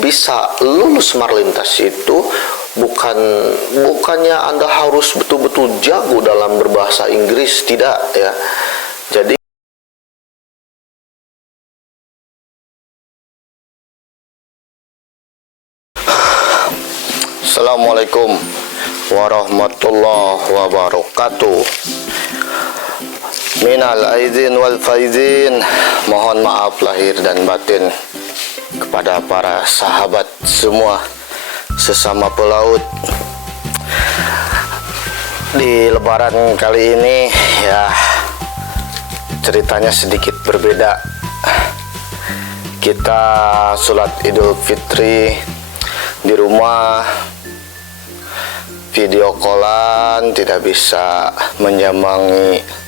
bisa lulus Marlintas itu bukannya Anda harus betul-betul jago dalam berbahasa Inggris, tidak ya. Jadi Assalamualaikum warahmatullahi wabarakatuh. Minal aidin wal faizin, mohon maaf lahir dan batin kepada para sahabat semua sesama pelaut. Di lebaran kali ini ya ceritanya sedikit berbeda. Kita sholat Idul Fitri di rumah, video callan, tidak bisa menyambangi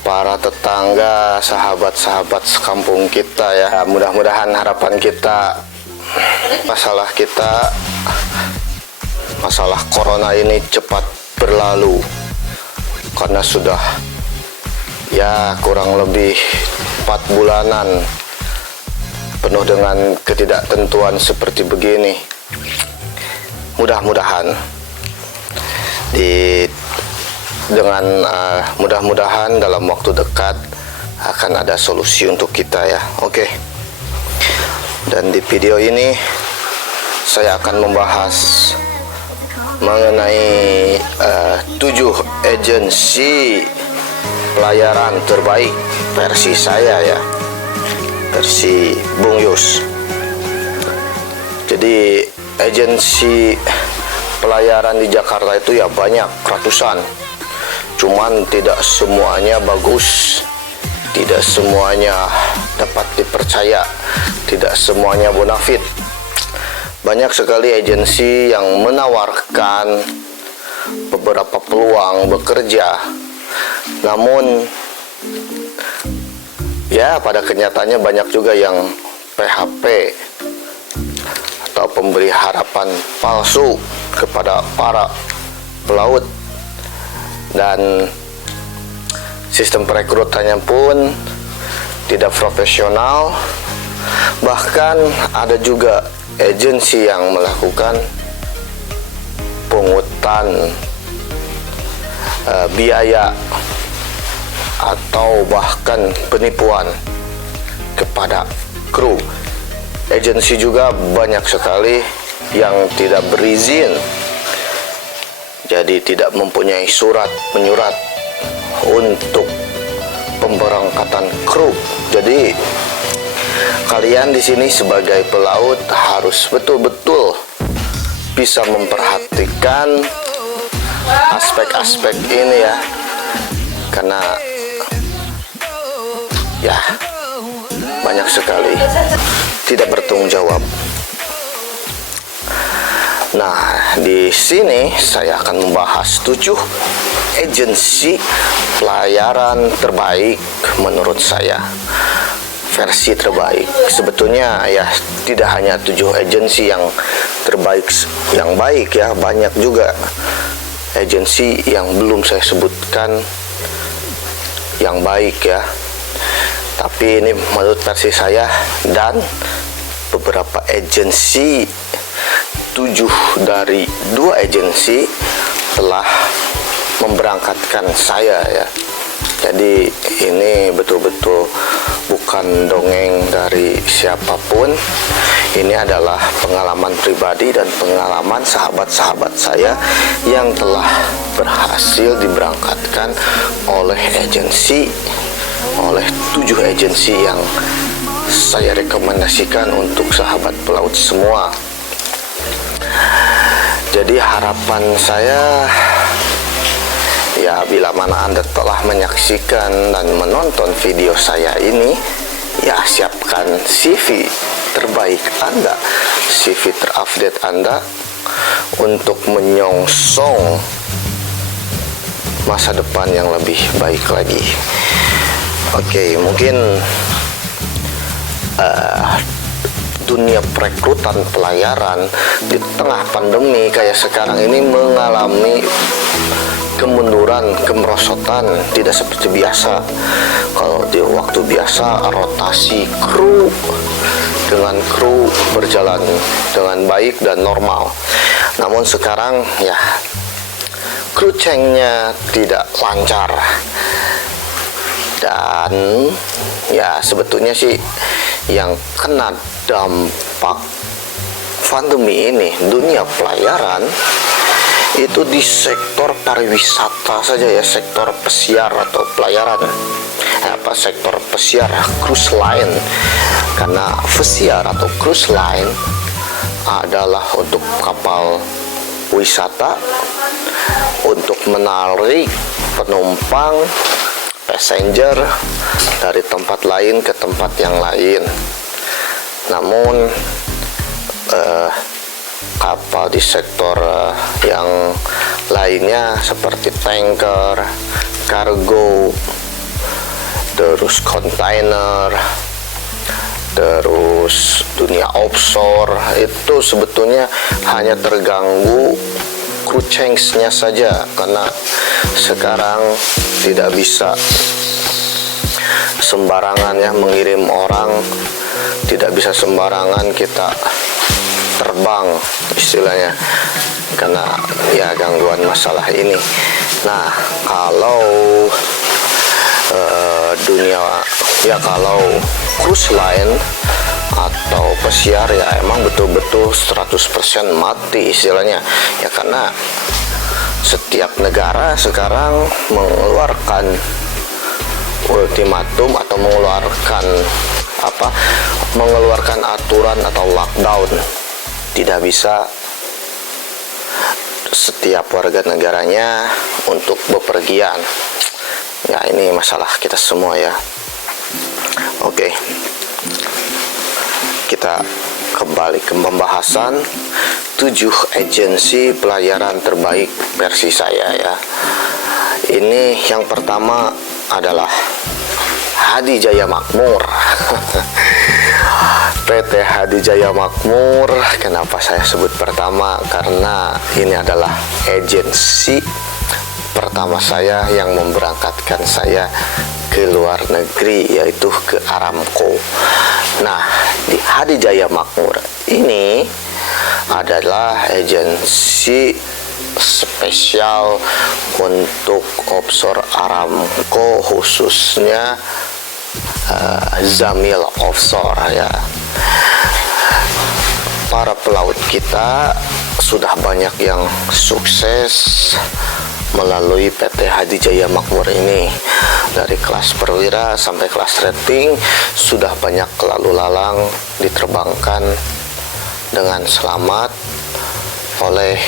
para tetangga, sahabat-sahabat sekampung kita ya. Mudah-mudahan harapan kita, masalah corona ini cepat berlalu, karena sudah ya kurang lebih 4 bulanan penuh dengan ketidaktentuan seperti begini. Mudah-mudahan mudah-mudahan dalam waktu dekat akan ada solusi untuk kita ya. Oke. Dan di video ini saya akan membahas mengenai 7 agensi pelayaran terbaik versi saya ya, versi Bung Yus. Jadi agensi pelayaran di Jakarta itu ya banyak, ratusan. Cuman tidak semuanya bagus, tidak semuanya dapat dipercaya, tidak semuanya bonafit. Banyak sekali agensi yang menawarkan beberapa peluang bekerja, namun ya pada kenyataannya banyak juga yang PHP atau pemberi harapan palsu kepada para pelaut, dan sistem perekrutannya pun tidak profesional. Bahkan ada juga agensi yang melakukan pungutan biaya atau bahkan penipuan kepada kru. Agensi juga banyak sekali yang tidak berizin, jadi tidak mempunyai surat menyurat untuk pemberangkatan kru. Jadi kalian di sini sebagai pelaut harus betul-betul bisa memperhatikan aspek-aspek ini ya, karena ya banyak sekali tidak bertanggung jawab. Nah, di sini saya akan membahas 7 agensi pelayaran terbaik menurut saya, versi terbaik. Sebetulnya ya tidak hanya 7 agensi yang terbaik yang baik ya, banyak juga agensi yang belum saya sebutkan yang baik ya. Tapi ini menurut versi saya, dan beberapa agensi, 7 dari 2 agensi telah memberangkatkan saya ya. Jadi ini betul-betul bukan dongeng dari siapapun. Ini adalah pengalaman pribadi dan pengalaman sahabat-sahabat saya yang telah berhasil diberangkatkan oleh 7 agensi yang saya rekomendasikan untuk sahabat pelaut semua. Jadi harapan saya ya, bila mana Anda telah menyaksikan dan menonton video saya ini, ya siapkan CV terbaik Anda, CV terupdate Anda untuk menyongsong masa depan yang lebih baik lagi. Oke, mungkin dunia perekrutan pelayaran di tengah pandemi kayak sekarang ini mengalami kemunduran, kemerosotan, tidak seperti biasa. Kalau di waktu biasa rotasi kru berjalan dengan baik dan normal. Namun sekarang ya kru cengnya tidak lancar. Dan ya sebetulnya sih yang kena dampak pandemi ini dunia pelayaran itu di sektor pariwisata saja ya, sektor pesiar atau pelayaran, sektor pesiar cruise line. Karena pesiar atau cruise line adalah untuk kapal wisata untuk menarik penumpang passenger dari tempat lain ke tempat yang lain. Namun kapal di sektor yang lainnya seperti tanker, kargo, terus kontainer, terus dunia offshore itu sebetulnya hanya terganggu crew change-nya saja, karena sekarang tidak bisa sembarangan ya mengirim orang, tidak bisa sembarangan kita terbang istilahnya, karena ya gangguan masalah ini. Nah, kalau kalau cruise line atau pesiar ya emang betul-betul 100% mati istilahnya ya, karena setiap negara sekarang mengeluarkan ultimatum atau mengeluarkan aturan atau lockdown. Tidak bisa setiap warga negaranya untuk bepergian. Ya, ini masalah kita semua ya. Oke. Kita kembali ke pembahasan 7 agensi pelayaran terbaik versi saya ya. Ini yang pertama adalah Hadi Jaya Makmur. PT Hadi Jaya Makmur, kenapa saya sebut pertama? Karena ini adalah agensi pertama saya yang memberangkatkan saya ke luar negeri, yaitu ke Aramco. Nah, di Hadi Jaya Makmur ini adalah agensi spesial untuk offshore Aramco, khususnya Zamil Offshore ya. Para pelaut kita sudah banyak yang sukses melalui PT Hadi Jaya Makmur ini. Dari kelas perwira sampai kelas rating sudah banyak lalu lalang diterbangkan dengan selamat oleh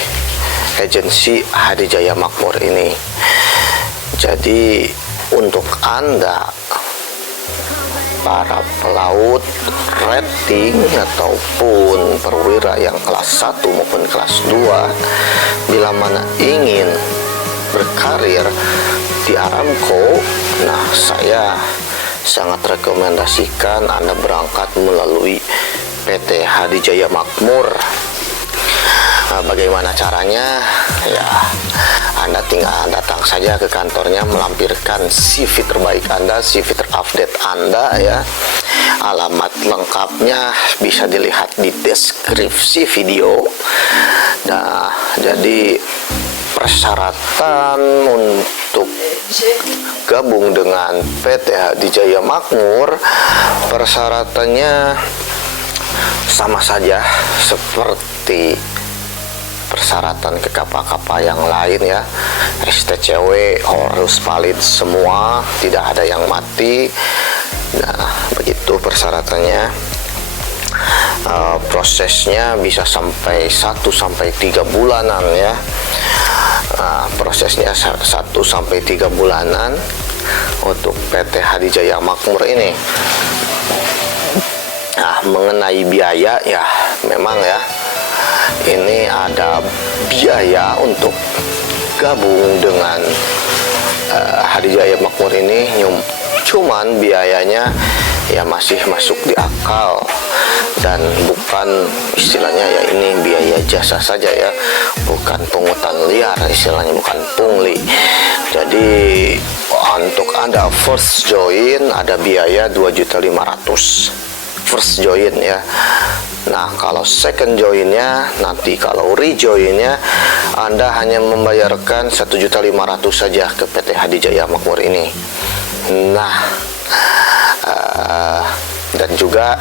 agensi Hadi Jaya Makmur ini. Jadi untuk Anda para pelaut rating ataupun perwira yang kelas 1 maupun kelas 2, bila mana ingin berkarir di Aramco, nah saya sangat rekomendasikan Anda berangkat melalui PT Hadi Jaya Makmur. Nah, bagaimana caranya? Ya, Anda tinggal datang saja ke kantornya, melampirkan CV terbaik Anda, CV terupdate Anda ya. Alamat lengkapnya bisa dilihat di deskripsi video. Nah, jadi persyaratan untuk gabung dengan PT Hadi Jaya Makmur, persyaratannya sama saja seperti persyaratan ke kapal-kapal yang lain ya. STCW harus valid semua, tidak ada yang mati. Nah, begitu persyaratannya. Prosesnya bisa sampai 1-3 bulanan ya. Prosesnya 1-3 bulanan untuk PT Hadi Jaya Makmur ini. Nah, mengenai biaya ya, memang ya, ini ada biaya untuk gabung dengan Hadi Jaya Makmur ini, cuman biayanya ya masih masuk di akal. dan bukan istilahnya ya ini biaya jasa saja ya, bukan pungutan liar istilahnya, bukan pungli. Jadi untuk Anda first join ada biaya 2.500.000 first join ya. Nah kalau second joinnya, nanti kalau rejoinnya Anda hanya membayarkan 1.500.000 saja ke PT Hadijaya Makmur ini. Nah dan juga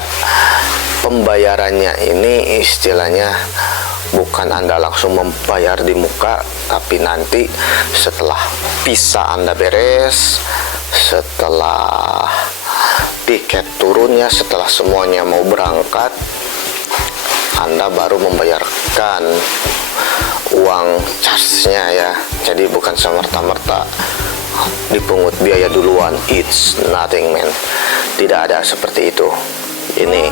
pembayarannya ini istilahnya bukan Anda langsung membayar di muka, tapi nanti setelah visa Anda beres, setelah tiket turunnya, setelah semuanya mau berangkat, Anda baru membayarkan uang charge-nya ya. Jadi bukan semerta-merta dipungut biaya duluan. It's nothing man, tidak ada seperti itu. Ini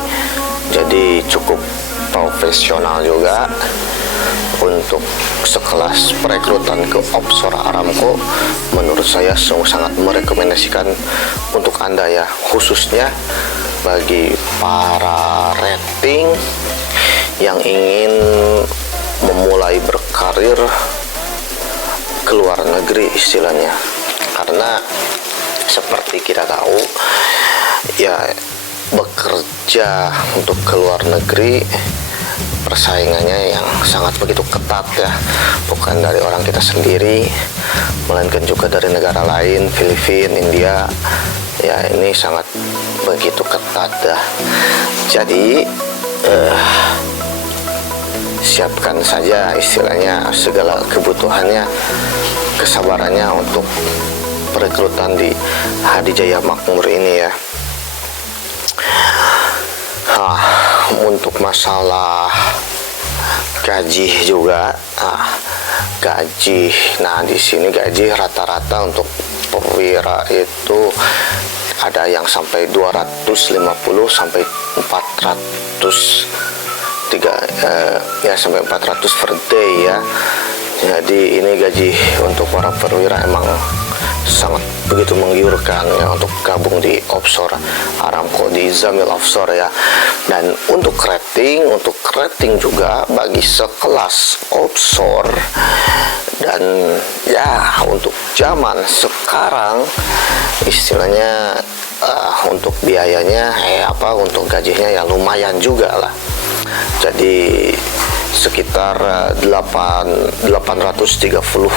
jadi cukup profesional juga untuk sekelas perekrutan ke offshore Aramco. Menurut saya sungguh sangat merekomendasikan untuk Anda ya, khususnya bagi para rating yang ingin memulai berkarir ke luar negeri istilahnya. Karena seperti kita tahu ya, bekerja untuk ke luar negeri persaingannya yang sangat begitu ketat ya, bukan dari orang kita sendiri melainkan juga dari negara lain, Filipina, India ya, ini sangat begitu ketat ya. Jadi siapkan saja istilahnya segala kebutuhannya, kesabarannya untuk perekrutan di Hadijaya Makmur ini ya. Untuk masalah gaji juga, gaji. Nah di sini gaji rata-rata untuk perwira itu ada yang sampai 250 sampai 400 sampai 400 per day ya. Jadi ini gaji untuk para perwira emang sangat begitu menggiurkan ya, untuk gabung di offshore Aramco di Zamil Offshore ya. Dan untuk rating juga bagi sekelas offshore, dan ya untuk zaman sekarang istilahnya untuk biayanya untuk gajinya ya lumayan juga lah. Jadi sekitar 830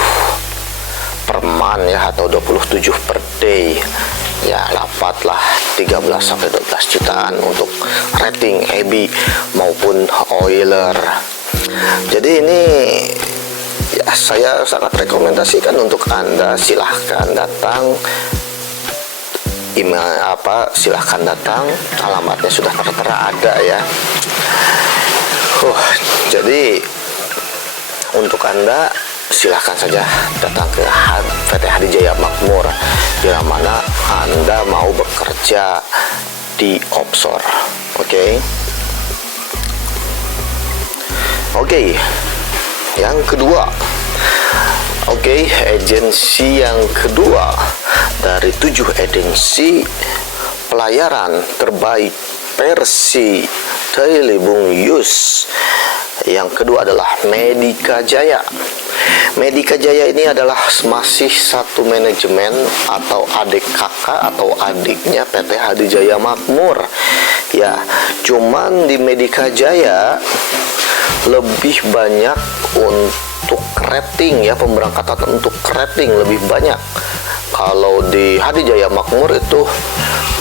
per month ya, atau 27 per day ya, dapatlah 13 sampai 12 jutaan untuk rating AB maupun oiler. Jadi ini ya saya sangat rekomendasikan untuk Anda, silahkan datang. Email silahkan datang, alamatnya sudah tertera ada ya. Jadi untuk Anda silahkan saja datang ke PT Hadijaya Makmur bila mana Anda mau bekerja di offshore. Oke. Yang kedua, agensi yang kedua dari 7 agensi pelayaran terbaik versi Daily Bung Yus. Yang kedua adalah Medika Jaya. Medika Jaya ini adalah masih satu manajemen atau adik kakak atau adiknya PT Hadijaya Makmur ya. Cuman di Medika Jaya lebih banyak untuk rating ya, pemberangkatan untuk rating lebih banyak. Kalau di Hadijaya Makmur itu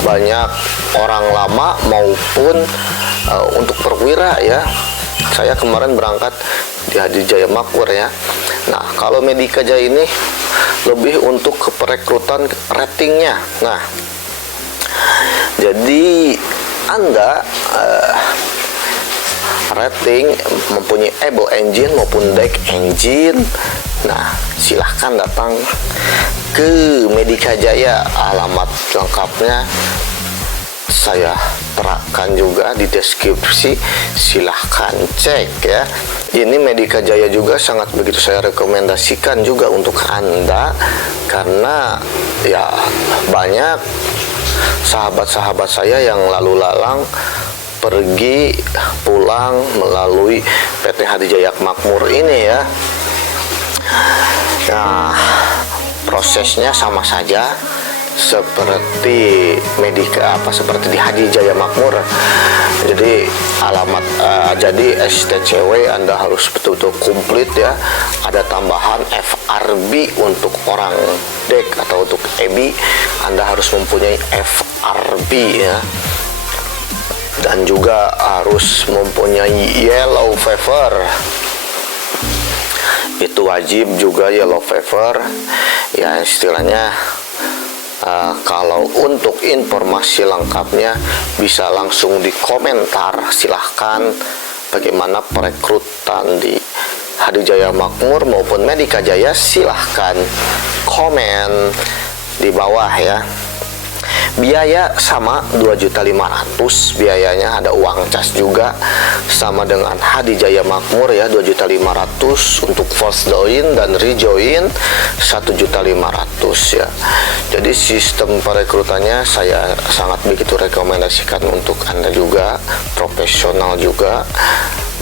banyak orang lama maupun untuk perwira ya. Saya kemarin berangkat di Hadijaya Makmur ya. Nah kalau Medika Jaya ini lebih untuk ke perekrutan ratingnya. Nah jadi Anda rating mempunyai able engine maupun deck engine, nah silahkan datang ke Medika Jaya. Alamat lengkapnya saya terapkan juga di deskripsi, silahkan cek ya. Ini Medika Jaya juga sangat begitu saya rekomendasikan juga untuk Anda, karena ya banyak sahabat-sahabat saya yang lalu lalang pergi pulang melalui PT Hadi Jaya Makmur ini ya. Nah, prosesnya sama saja seperti seperti di Hadi Jaya Makmur. Jadi jadi STCW Anda harus betul-betul komplit ya. Ada tambahan FRB untuk orang DEK atau untuk EBI, Anda harus mempunyai FRB ya. Dan juga harus mempunyai yellow fever. Itu wajib juga, yellow fever ya istilahnya. Kalau untuk informasi lengkapnya bisa langsung di komentar, silahkan bagaimana perekrutan di Hadi Jaya Makmur maupun Medika Jaya, silahkan komen di bawah ya. Biaya sama 2.500.000 biayanya, ada uang cas juga sama dengan Hadi Jaya Makmur ya, 2.500.000 untuk first join dan rejoin 1.500.000 ya. Jadi sistem perekrutannya saya sangat begitu rekomendasikan untuk Anda juga, profesional juga.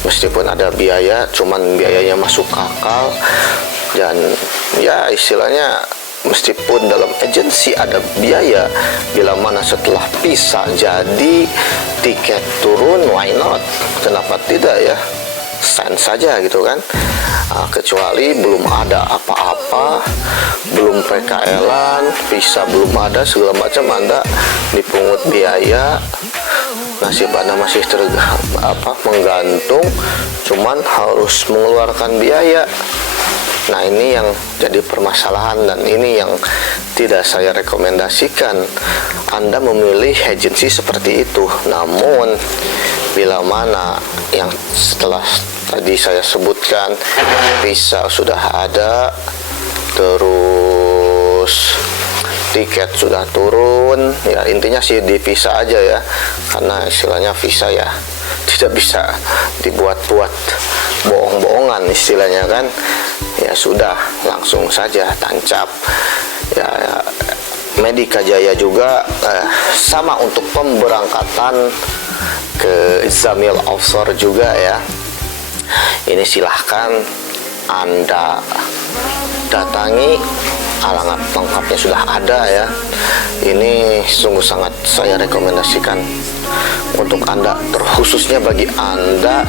Meskipun ada biaya, cuman biayanya masuk akal dan ya istilahnya meskipun dalam agensi ada biaya, bila mana setelah pisah jadi tiket turun, why not? Kenapa tidak ya? Sign saja gitu kan. Kecuali belum ada apa-apa, belum PKL-an, visa belum ada, segala macam, Anda dipungut biaya, nasib Anda masih menggantung, cuman harus mengeluarkan biaya. Nah, ini yang jadi permasalahan dan ini yang tidak saya rekomendasikan. Anda memilih agensi seperti itu. Namun bila mana yang setelah tadi saya sebutkan visa sudah ada, terus tiket sudah turun ya, intinya sih di visa aja ya, karena istilahnya visa ya tidak bisa dibuat-buat bohong-bohongan istilahnya kan. Ya sudah, langsung saja tancap ya. Medika Jaya juga sama untuk pemberangkatan ke Zamil Offshore juga ya. Ini silahkan Anda datangi, alamat lengkapnya sudah ada ya. Ini sungguh sangat saya rekomendasikan untuk Anda, terkhususnya bagi Anda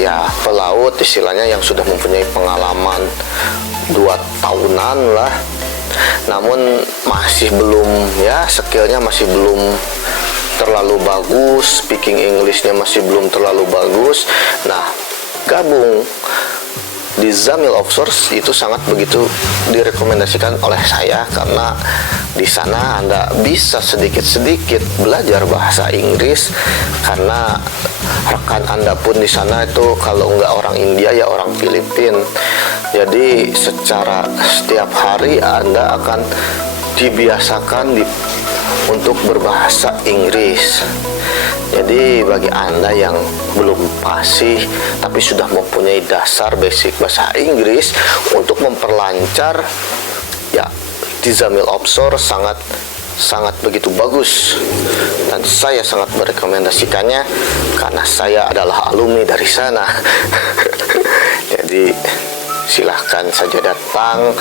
ya pelaut istilahnya yang sudah mempunyai pengalaman 2 tahunan lah, namun masih belum ya, skillnya masih belum terlalu bagus, speaking Englishnya masih belum terlalu bagus. Nah, gabung di Zamil Offshore itu sangat begitu direkomendasikan oleh saya, karena di sana Anda bisa sedikit-sedikit belajar bahasa Inggris, karena rekan Anda pun di sana itu kalau nggak orang India ya orang Filipina. Jadi secara setiap hari Anda akan dibiasakan untuk berbahasa Inggris. Jadi bagi Anda yang belum fasih tapi sudah mempunyai dasar basic bahasa Inggris, untuk memperlancar ya, di Zamil Offshore sangat begitu bagus, dan saya sangat merekomendasikannya karena saya adalah alumni dari sana. Jadi silahkan saja datang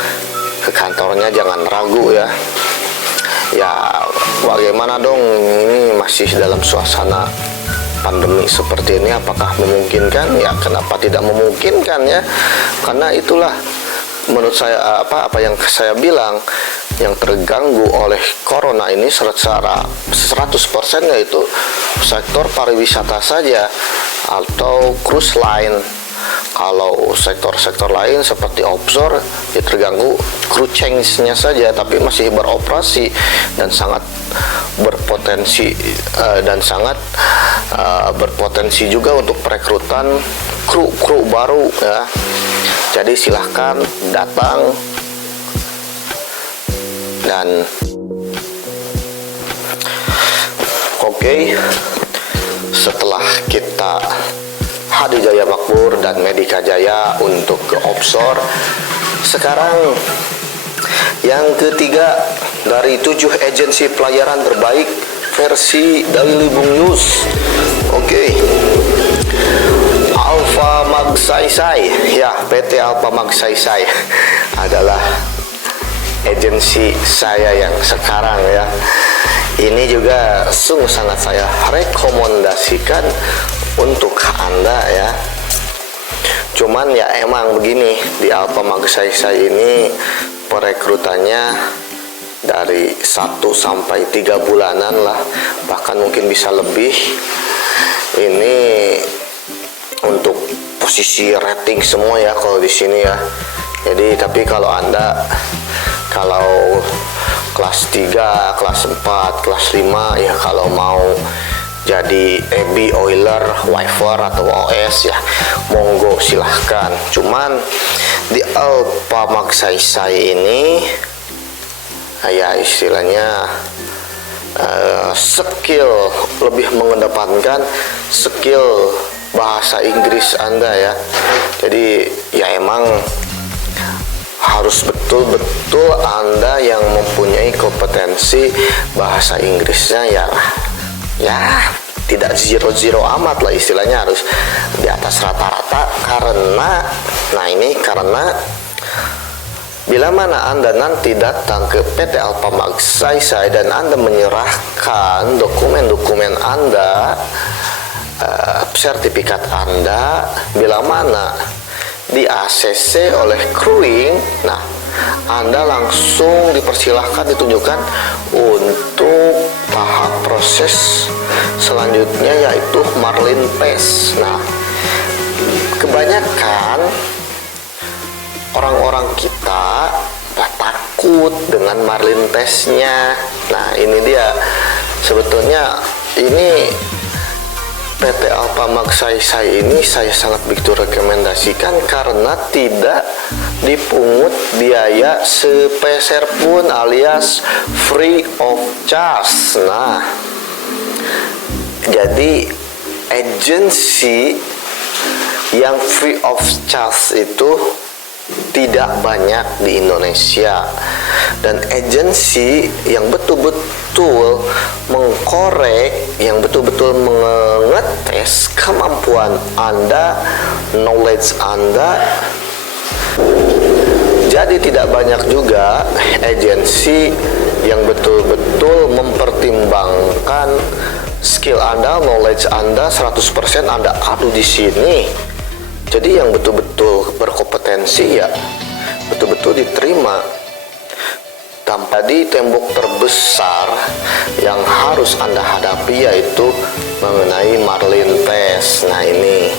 ke kantornya, jangan ragu ya. Ya bagaimana dong, ini masih dalam suasana pandemi seperti ini, apakah memungkinkan? Ya kenapa tidak memungkinkan ya, karena itulah menurut saya apa yang saya bilang, yang terganggu oleh corona ini secara 100% yaitu sektor pariwisata saja atau cruise line. Kalau sektor-sektor lain seperti offshore ya terganggu crew change-nya saja, tapi masih beroperasi dan sangat berpotensi berpotensi juga untuk perekrutan kru baru ya. Jadi silahkan datang, dan oke, setelah kita Hadi Jaya Makmur dan Medika Jaya untuk ke offshore, sekarang yang ketiga dari 7 agensi pelayaran terbaik versi Daily Bung News Oke. Alpha Magsaysay, ya, PT Alpha Magsaysay adalah agensi saya yang sekarang ya. Ini juga sungguh sangat saya rekomendasikan untuk Anda ya. Cuman ya emang begini, di Alpha Magsaysay ini perekrutannya dari 1 sampai 3 bulanan lah, bahkan mungkin bisa lebih. Ini untuk posisi rating semua ya kalau di sini ya. Jadi tapi kalau Anda kelas 3, kelas 4, kelas 5 ya, kalau mau jadi EB, Oiler, Wifer atau OS ya monggo silahkan. Cuman di Alpha Magsaysay ini ya istilahnya skill, lebih mengedepankan skill bahasa Inggris Anda ya. Jadi ya emang harus betul-betul Anda yang mempunyai kompetensi bahasa Inggrisnya ya tidak zero amat lah, istilahnya harus di atas rata-rata. Karena bila mana Anda nanti datang ke PT Alpha Magsaysay dan Anda menyerahkan dokumen-dokumen Anda, sertifikat Anda, bila mana di ACC oleh crewing, nah Anda langsung dipersilahkan, ditunjukkan untuk tahap proses selanjutnya, yaitu Marlin Test. Nah, kebanyakan orang-orang kita takut dengan Marlin Testnya. Nah, ini dia sebetulnya ini PT Alpha Magsaysay ini saya sangat begitu rekomendasikan karena tidak dipungut biaya sepeser pun, alias free of charge. Nah, jadi agensi yang free of charge itu tidak banyak di Indonesia, dan agensi yang betul-betul mengkorek, yang betul-betul mengetes kemampuan Anda, knowledge Anda. Jadi tidak banyak juga agensi yang betul-betul mempertimbangkan skill Anda, knowledge Anda 100% Anda adu di sini. Jadi yang betul-betul berkompetensi ya betul-betul diterima. Tanpa di tembok terbesar yang harus Anda hadapi yaitu mengenai Marlin Test. Nah, ini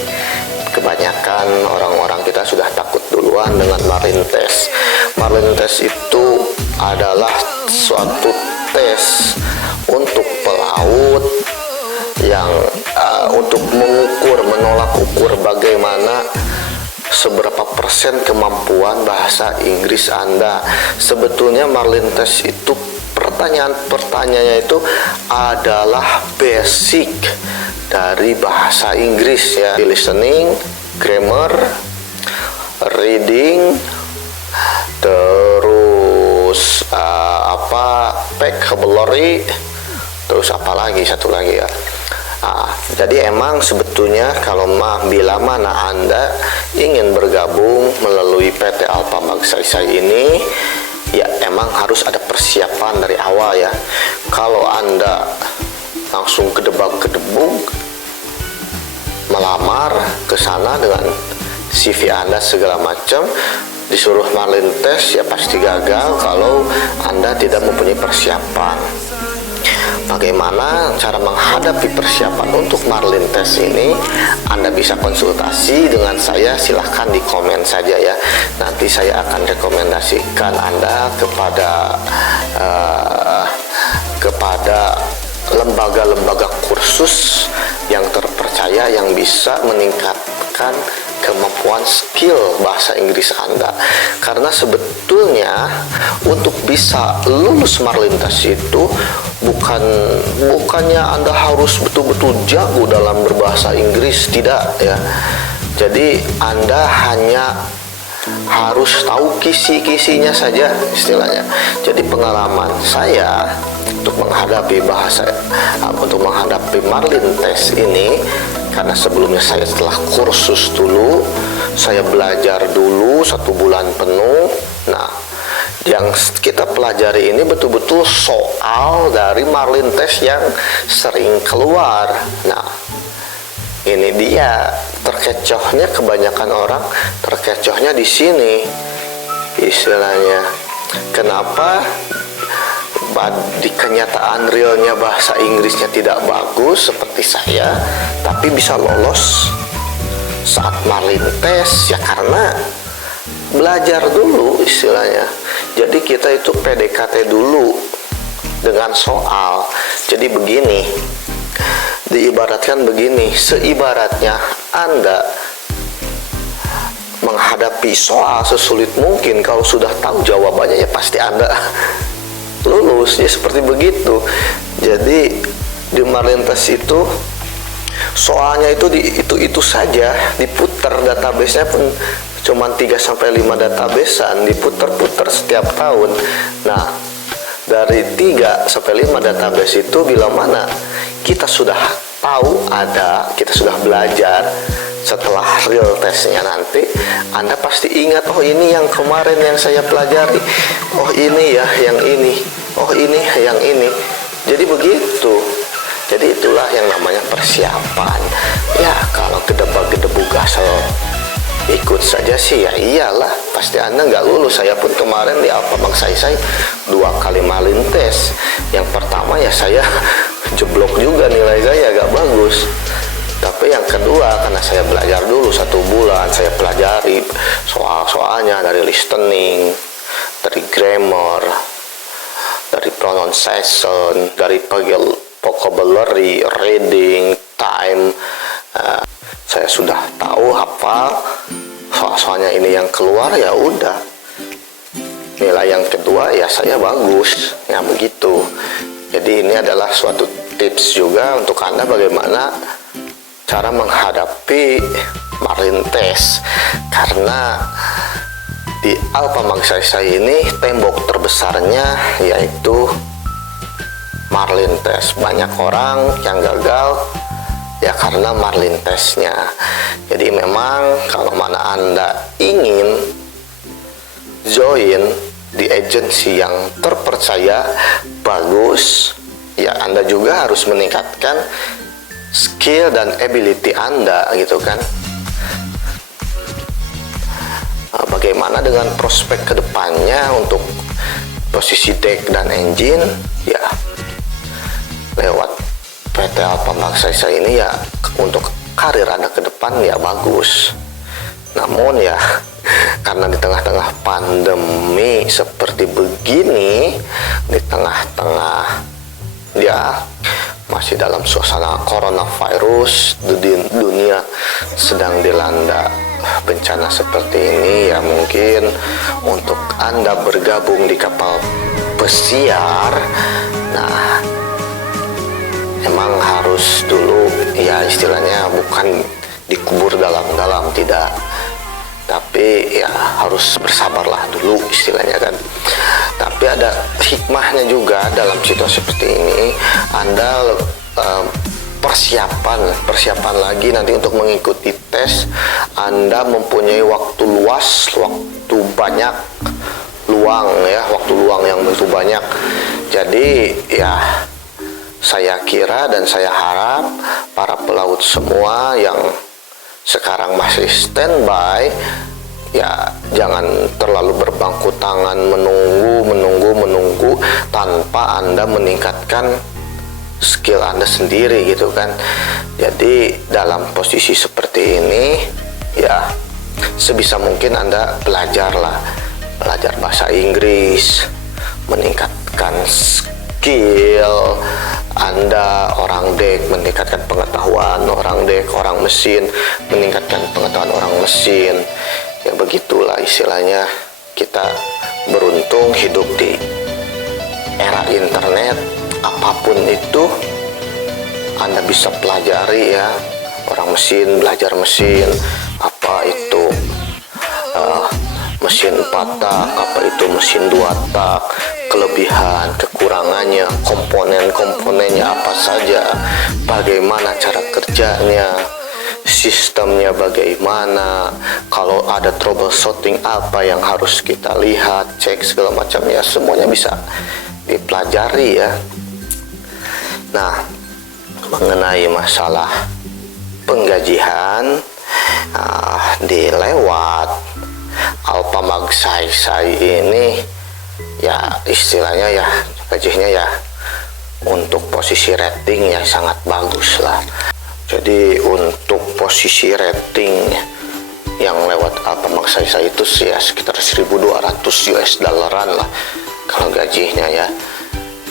kebanyakan orang-orang kita sudah takut duluan dengan Marlin Test. Marlin Test itu adalah suatu tes untuk pelaut yang untuk menolak ukur bagaimana seberapa persen kemampuan bahasa Inggris Anda. Sebetulnya Marlin Test itu pertanyaannya itu adalah basic dari bahasa Inggris ya. Listening, grammar, reading, terus vocabulary, terus satu lagi ya. Jadi emang sebetulnya bila mana Anda ingin bergabung melalui PT Alpha Magsaysay ini, ya emang harus ada persiapan dari awal ya. Kalau Anda langsung kedebak-kedebuk melamar ke sana dengan CV Anda segala macam, disuruh Marlin Test ya pasti gagal kalau Anda tidak mempunyai persiapan. Bagaimana cara menghadapi persiapan untuk Marlin Test ini? Anda bisa konsultasi dengan saya, silahkan di komen saja ya. Nanti saya akan rekomendasikan Anda kepada lembaga-lembaga kursus yang terpercaya yang bisa meningkatkan kemampuan skill bahasa Inggris Anda. Karena sebetulnya untuk bisa lulus Marlin Test itu bukannya Anda harus betul-betul jago dalam berbahasa Inggris, tidak ya. Jadi Anda hanya harus tahu kisi-kisinya saja istilahnya. Jadi pengalaman saya untuk menghadapi Marlin Test ini, karena sebelumnya saya setelah kursus dulu, saya belajar dulu 1 bulan penuh. Nah, yang kita pelajari ini betul-betul soal dari Marlin Test yang sering keluar. Nah, ini dia terkecohnya, kebanyakan orang terkecohnya di sini istilahnya. Kenapa di kenyataan realnya bahasa Inggrisnya tidak bagus seperti saya, tapi bisa lolos saat Marlin Test? Ya karena belajar dulu istilahnya. Jadi kita itu PDKT dulu dengan soal. Jadi begini, diibaratkan begini, seibaratnya Anda menghadapi soal sesulit mungkin, kalau sudah tahu jawabannya ya pasti Anda lulus, ya seperti begitu. Jadi di Marlin Test itu soalnya itu saja, diputar database-nya pun cuma 3-5 databasean, diputar-putar setiap tahun. Nah, dari 3-5 database itu bila mana kita sudah tahu ada, kita sudah belajar, setelah real testnya nanti Anda pasti ingat, oh ini yang kemarin yang saya pelajari, oh ini ya yang ini, oh ini yang ini. Jadi begitu. Jadi itulah yang namanya persiapan. Ya kalau gedebak-gedebuk asal ikut saja sih ya iyalah, pasti Anda nggak lulus. Saya pun kemarin di Alfa Magsaysay 2 kali Marlin Test. Yang pertama ya saya jeblok juga, nilai saya agak bagus. Tapi yang kedua, karena saya belajar dulu 1 bulan, saya pelajari soal-soalnya dari listening, dari grammar, dari pronunciation, dari vocabulary, reading, time. Saya sudah tahu hafal soal-soalnya, ini yang keluar ya udah. Nilai yang kedua ya saya bagus, ya begitu. Jadi ini adalah suatu tips juga untuk Anda bagaimana cara menghadapi Marlin Test. Karena di Alfa Magsaysay ini tembok terbesarnya yaitu Marlin Test. Banyak orang yang gagal ya karena Marlin Testnya. Jadi memang kalau mana Anda ingin join di agensi yang terpercaya, bagus, ya Anda juga harus meningkatkan skill dan ability Anda gitu kan. Nah, bagaimana dengan prospek kedepannya untuk posisi deck dan engine? Ya lewat PT Alfa Magsaysay ini ya untuk karir Anda ke depan ya bagus. Namun ya karena di tengah-tengah pandemi seperti begini, di tengah-tengah ya masih dalam suasana coronavirus, dunia sedang dilanda bencana seperti ini, ya mungkin untuk Anda bergabung di kapal pesiar, nah emang harus dulu ya istilahnya bukan dikubur dalam-dalam, tidak, tapi ya harus bersabarlah dulu istilahnya kan. Tapi ada hikmahnya juga dalam situasi seperti ini. Anda persiapan lagi nanti untuk mengikuti tes. Anda mempunyai waktu luas, waktu banyak, waktu luang yang begitu banyak. Jadi ya saya kira dan saya harap para pelaut semua yang sekarang masih standby ya jangan terlalu berbangku tangan menunggu tanpa Anda meningkatkan skill Anda sendiri gitu kan. Jadi dalam posisi seperti ini ya sebisa mungkin Anda belajar bahasa Inggris, meningkatkan skill Anda, orang dek meningkatkan pengetahuan orang dek, orang mesin meningkatkan pengetahuan orang mesin. Ya begitulah istilahnya, kita beruntung hidup di era internet. Apapun itu Anda bisa pelajari ya. Orang mesin belajar mesin, apa itu mesin 4 tak, apa itu mesin 2 tak, kelebihan, kekurangannya, komponen-komponennya apa saja, bagaimana cara kerjanya, sistemnya bagaimana, kalau ada troubleshooting apa yang harus kita lihat, cek segala macamnya, semuanya bisa dipelajari ya. Nah, mengenai masalah penggajian di lewat Alpha Magsaysay ini ya istilahnya ya gajinya ya untuk posisi rating ya sangat bagus lah. Jadi untuk posisi rating yang lewat Alpha Magsaysay itu ya sekitar 1.200 US dollaran lah kalau gajinya ya.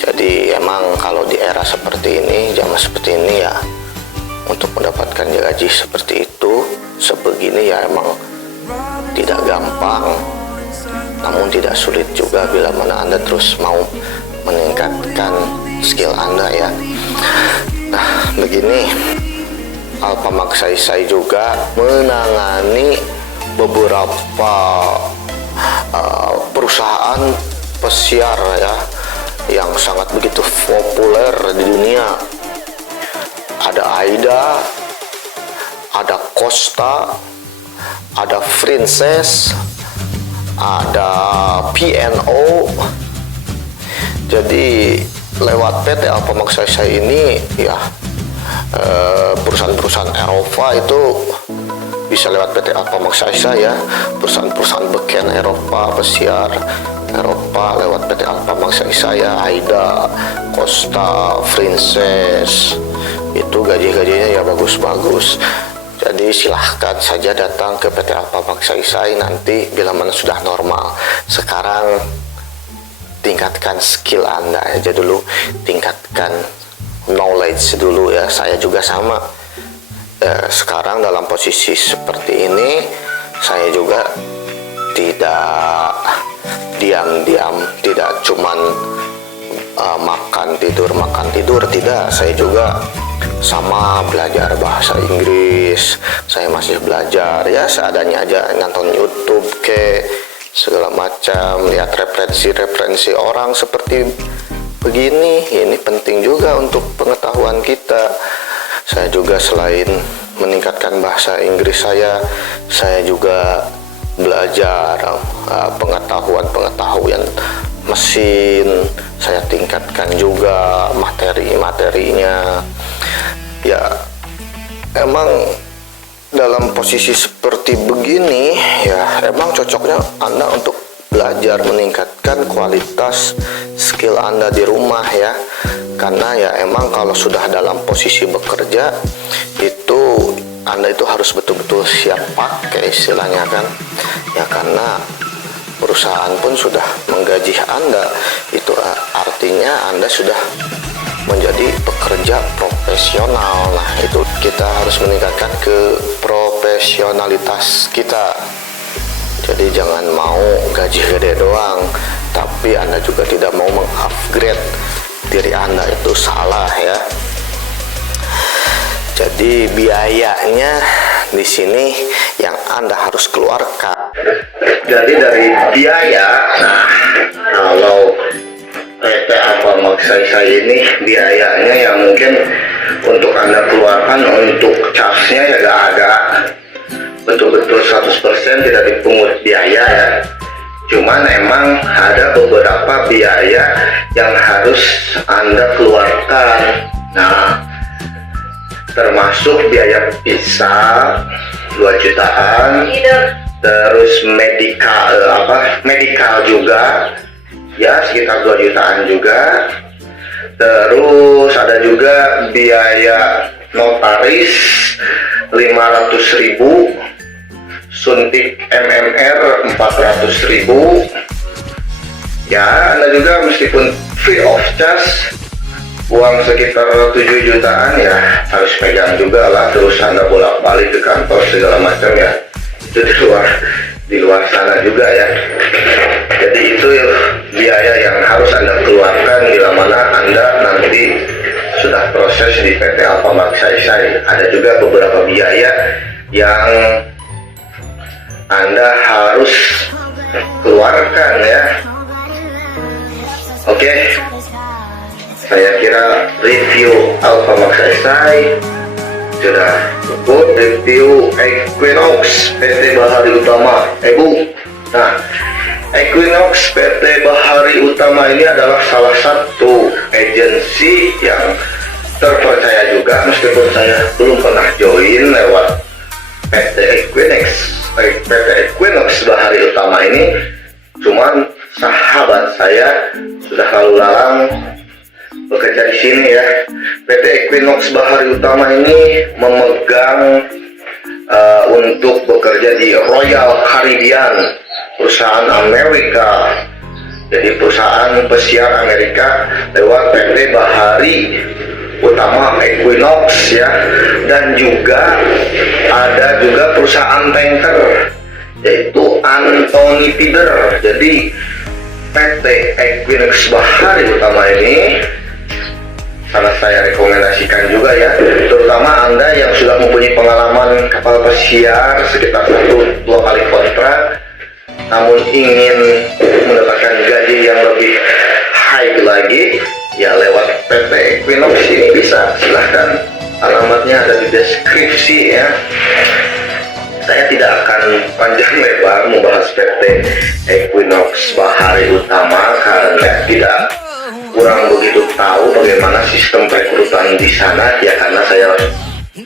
Jadi emang kalau di era seperti ini, zaman seperti ini ya, untuk mendapatkan gaji seperti itu, sebegini ya emang tidak gampang. Namun tidak sulit juga bila mana Anda terus mau meningkatkan skill Anda ya. Nah, begini, Alpha Magsaysay juga menangani beberapa perusahaan pesiar ya yang sangat begitu populer di dunia. Ada AIDA, ada Costa, ada Princess, ada PNO. Jadi lewat PT Alpha Magsaysay ini ya perusahaan-perusahaan Eropa itu bisa lewat PT Alpha Magsaysay ya, perusahaan-perusahaan beken Eropa, pesiar Eropa lewat PT Alpha Magsaysay ya, AIDA, Costa, Princess, itu gaji-gajinya ya bagus-bagus. Jadi silahkan saja datang ke PT Alpha Magsaysay nanti bila mana sudah normal. Sekarang tingkatkan skill Anda aja dulu, tingkatkan knowledge dulu ya. Saya juga sama. Sekarang dalam posisi seperti ini, saya juga tidak diam-diam, tidak cuman makan tidur, tidak. Saya juga sama belajar bahasa Inggris. Saya masih belajar ya seadanya aja, nonton YouTube ke segala macam, lihat referensi orang seperti begini. Ini penting juga untuk pengetahuan kita. Saya juga selain meningkatkan bahasa Inggris saya juga belajar pengetahuan mesin. Saya tingkatkan juga materinya ya. Emang dalam posisi seperti begini ya emang cocoknya Anda untuk belajar meningkatkan kualitas skill Anda di rumah ya. Karena ya emang kalau sudah dalam posisi bekerja itu Anda itu harus betul-betul siap pakai istilahnya kan ya, karena perusahaan pun sudah menggaji Anda, itu artinya Anda sudah menjadi pekerja profesional. Nah, itu kita harus meningkatkan ke profesionalitas kita. Jadi jangan mau gaji gede doang, tapi Anda juga tidak mau mengupgrade diri Anda, itu salah ya. Jadi biayanya di sini yang Anda harus keluarkan. Jadi dari biaya, nah kalau PT Alpha Magsaysay ini biayanya yang mungkin untuk Anda keluarkan untuk charge-nya ya gak ada betul-betul 100% tidak dipungut biaya ya. Cuman emang ada beberapa biaya yang harus Anda keluarkan. Nah, termasuk biaya visa 2 jutaan, terus medical juga ya sekitar 2 jutaan juga. Terus ada juga biaya notaris 500.000, suntik MMR 400.000 ya. Anda juga meskipun free of charge uang sekitar 7 jutaan ya harus pegang juga lah. Terus Anda bolak-balik ke kantor segala macam ya, itu di luar sana juga ya. Jadi itu biaya yang harus Anda keluarkan bila mana Anda nanti sudah proses di PT Alpha Magsaysay. Ada juga beberapa biaya yang Anda harus keluarkan ya. Oke, saya kira review Alfa Max SI sudah cukup. Review Equinox PT Bahari Utama Nah, Equinox PT Bahari Utama ini adalah salah satu agensi yang terpercaya juga, meskipun saya belum pernah join lewat PT Equinox Bahari Utama ini. Cuman sahabat saya sudah lalu lalang bekerja di sini ya. PT Equinox Bahari Utama ini memegang untuk bekerja di Royal Caribbean, perusahaan Amerika. Jadi perusahaan pesiar Amerika lewat PT Bahari Utama Equinox ya. Dan juga ada juga perusahaan tanker yaitu Anthony Feeder. Jadi PT Equinox Bahari Utama ini sangat saya rekomendasikan juga ya, terutama Anda yang sudah mempunyai pengalaman kapal pesiar sekitar 1-2 kali kontrak, namun ingin mendapatkan gaji yang lebih high lagi ya, lewat PT Equinox ini bisa. Silahkan, alamatnya ada di deskripsi ya. Saya tidak akan panjang lebar membahas PT Equinox Bahari Utama karena tidak kurang begitu tahu bagaimana sistem perekrutan di sana ya, karena saya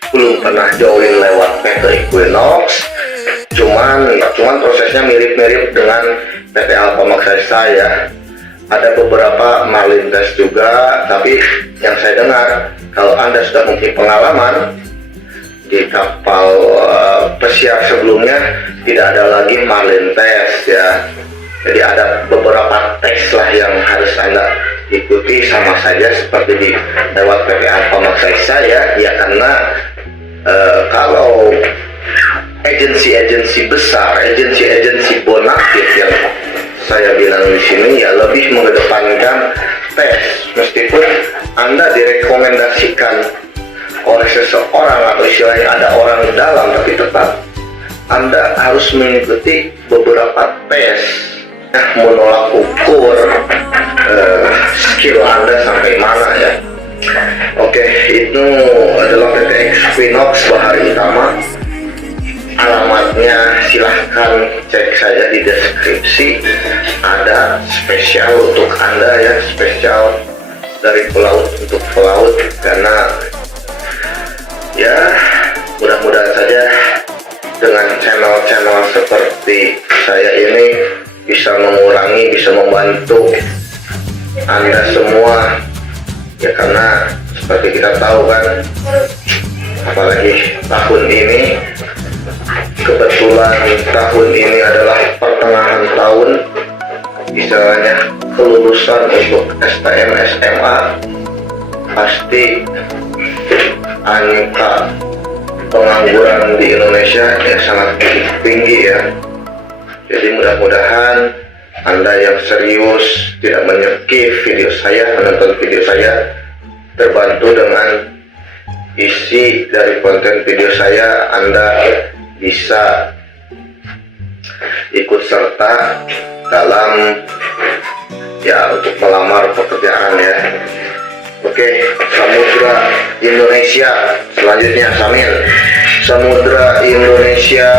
belum pernah join lewat PT Equinox. Cuman prosesnya mirip-mirip dengan PT Alfa Max saya. Ada beberapa marlin test juga, tapi yang saya dengar kalau Anda sudah mempunyai pengalaman di kapal pesiar sebelumnya, tidak ada lagi marlin test ya. Jadi ada beberapa tes lah yang harus Anda ikuti, sama saja seperti di lewat PT Alfa Max saya ya, karena kalau agensi-agensi besar, agensi-agensi bonafit yang saya bilang di sini ya, lebih mengedepankan tes. Meskipun Anda direkomendasikan oleh seseorang atau istilahnya ada orang dalam, tapi tetap Anda harus mengikuti beberapa tes, menolak ukur skill Anda sampai mana ya. Oke, itu adalah PT Equinox Bahari Utama. Alamatnya silahkan cek saja di deskripsi. Ada spesial untuk Anda ya, spesial dari pelaut untuk pelaut, karena ya mudah-mudahan saja dengan channel-channel seperti saya ini bisa mengurangi, bisa membantu Anda semua ya, karena seperti kita tahu kan, apalagi tahun ini, kebetulan tahun ini adalah pertengahan tahun, istilahnya kelulusan untuk STM SMA, pasti angka pengangguran di Indonesia ya sangat tinggi ya. Jadi mudah-mudahan Anda yang serius tidak menyekip video saya, menonton video saya, terbantu dengan isi dari konten video saya. Anda bisa ikut serta dalam ya untuk melamar pekerjaan ya. Oke, Samudra Indonesia selanjutnya, Samin. Samudra Indonesia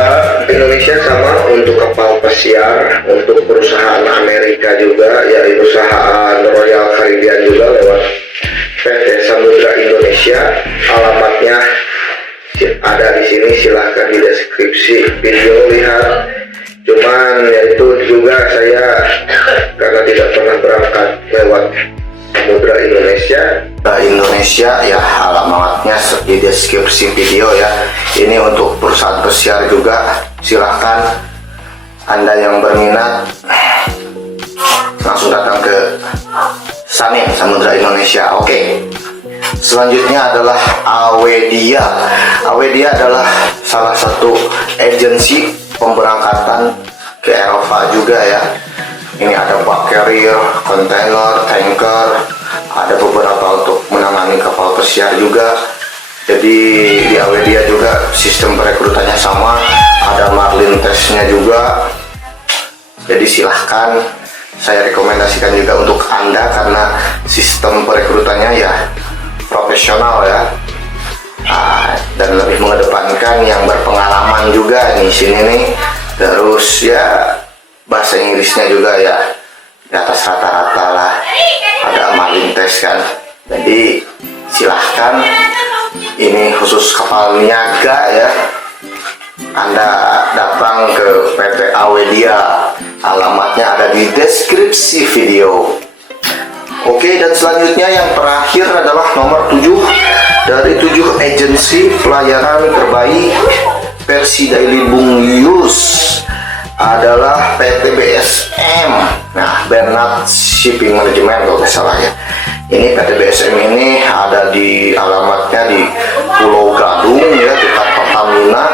sama untuk kapal pesiar, untuk perusahaan Amerika juga ya, perusahaan Royal Caribbean juga lewat PT Samudra Indonesia. Alamatnya ada di sini, silahkan di deskripsi video lihat. Cuman ya itu juga saya karena tidak pernah berangkat lewat Samudra Indonesia ya, alamatnya di deskripsi video ya. Ini untuk perusahaan pesiar juga, silahkan Anda yang berminat langsung datang ke Samin Samudra Indonesia. Oke, selanjutnya adalah Awedia. Awedia adalah salah satu agensi pemberangkatan ke Eropa juga ya. Ini ada bulk carrier, kontainer, tanker, ada beberapa untuk menangani kapal pesiar juga. Jadi di Awedia juga sistem perekrutannya sama, ada marlin testnya juga. Jadi silahkan, saya rekomendasikan juga untuk Anda karena sistem perekrutannya ya profesional ya. Dan lebih mengedepankan yang berpengalaman juga di sini nih. Terus ya bahasa Inggrisnya juga ya di atas rata-rata lah, ada maling tes kan. Jadi silahkan, ini khusus kapal niaga ya. Anda datang ke PT Awedia, alamatnya ada di deskripsi video. Oke, dan selanjutnya yang terakhir adalah nomor 7 dari 7 agensi pelayaran terbaik versi Daily Bung Yus adalah PT BSM. Nah, Bernard Shipping Management kalau nggak salah ya. Ini PT BSM ini ada di alamatnya di Pulau Gadung ya, dekat Pertamina.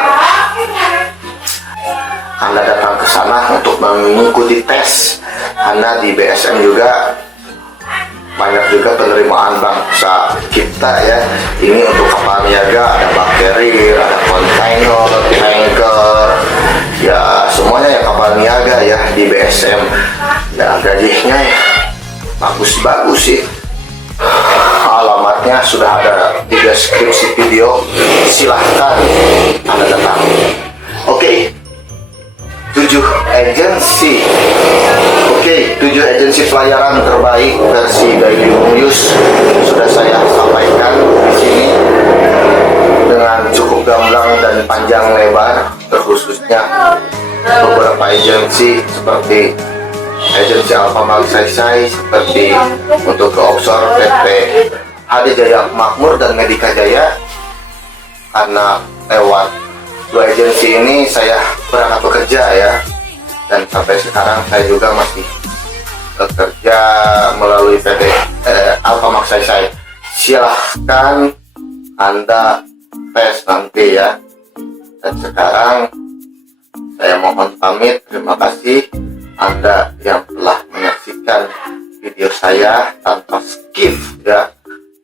Anda datang ke sana untuk mengikuti tes. Anda di BSM juga banyak juga penerimaan bangsa kita ya. Ini untuk kapal niaga, ada bakteri, ada kontainer, tanker, ya semuanya ya kapal niaga ya di BSM. Dan gajinya ya bagus-bagus sih. Alamatnya sudah ada di deskripsi video, silahkan Anda datang. Oke, 7 agensi. Oke, 7 agensi pelayaran terbaik versi Daily Bung Yus sudah saya sampaikan di sini dengan cukup gamblang dan panjang lebar, terkhususnya beberapa agensi seperti agensi Alfa Magsaysay, seperti untuk ke offshore PT HD Jaya Makmur dan Medika Jaya. Karena lewat 2 agensi ini saya berangkat bekerja ya, dan sampai sekarang saya juga masih bekerja melalui PT Alfa Magsaysay. Silahkan Anda tes nanti ya. Dan sekarang saya mohon pamit. Terima kasih Anda yang telah menyaksikan video saya tanpa skip ya.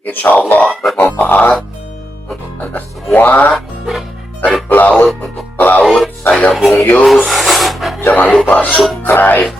Insya Allah bermanfaat untuk Anda semua. Dari pelaut untuk pelaut, saya Bung Yus. Jangan lupa subscribe.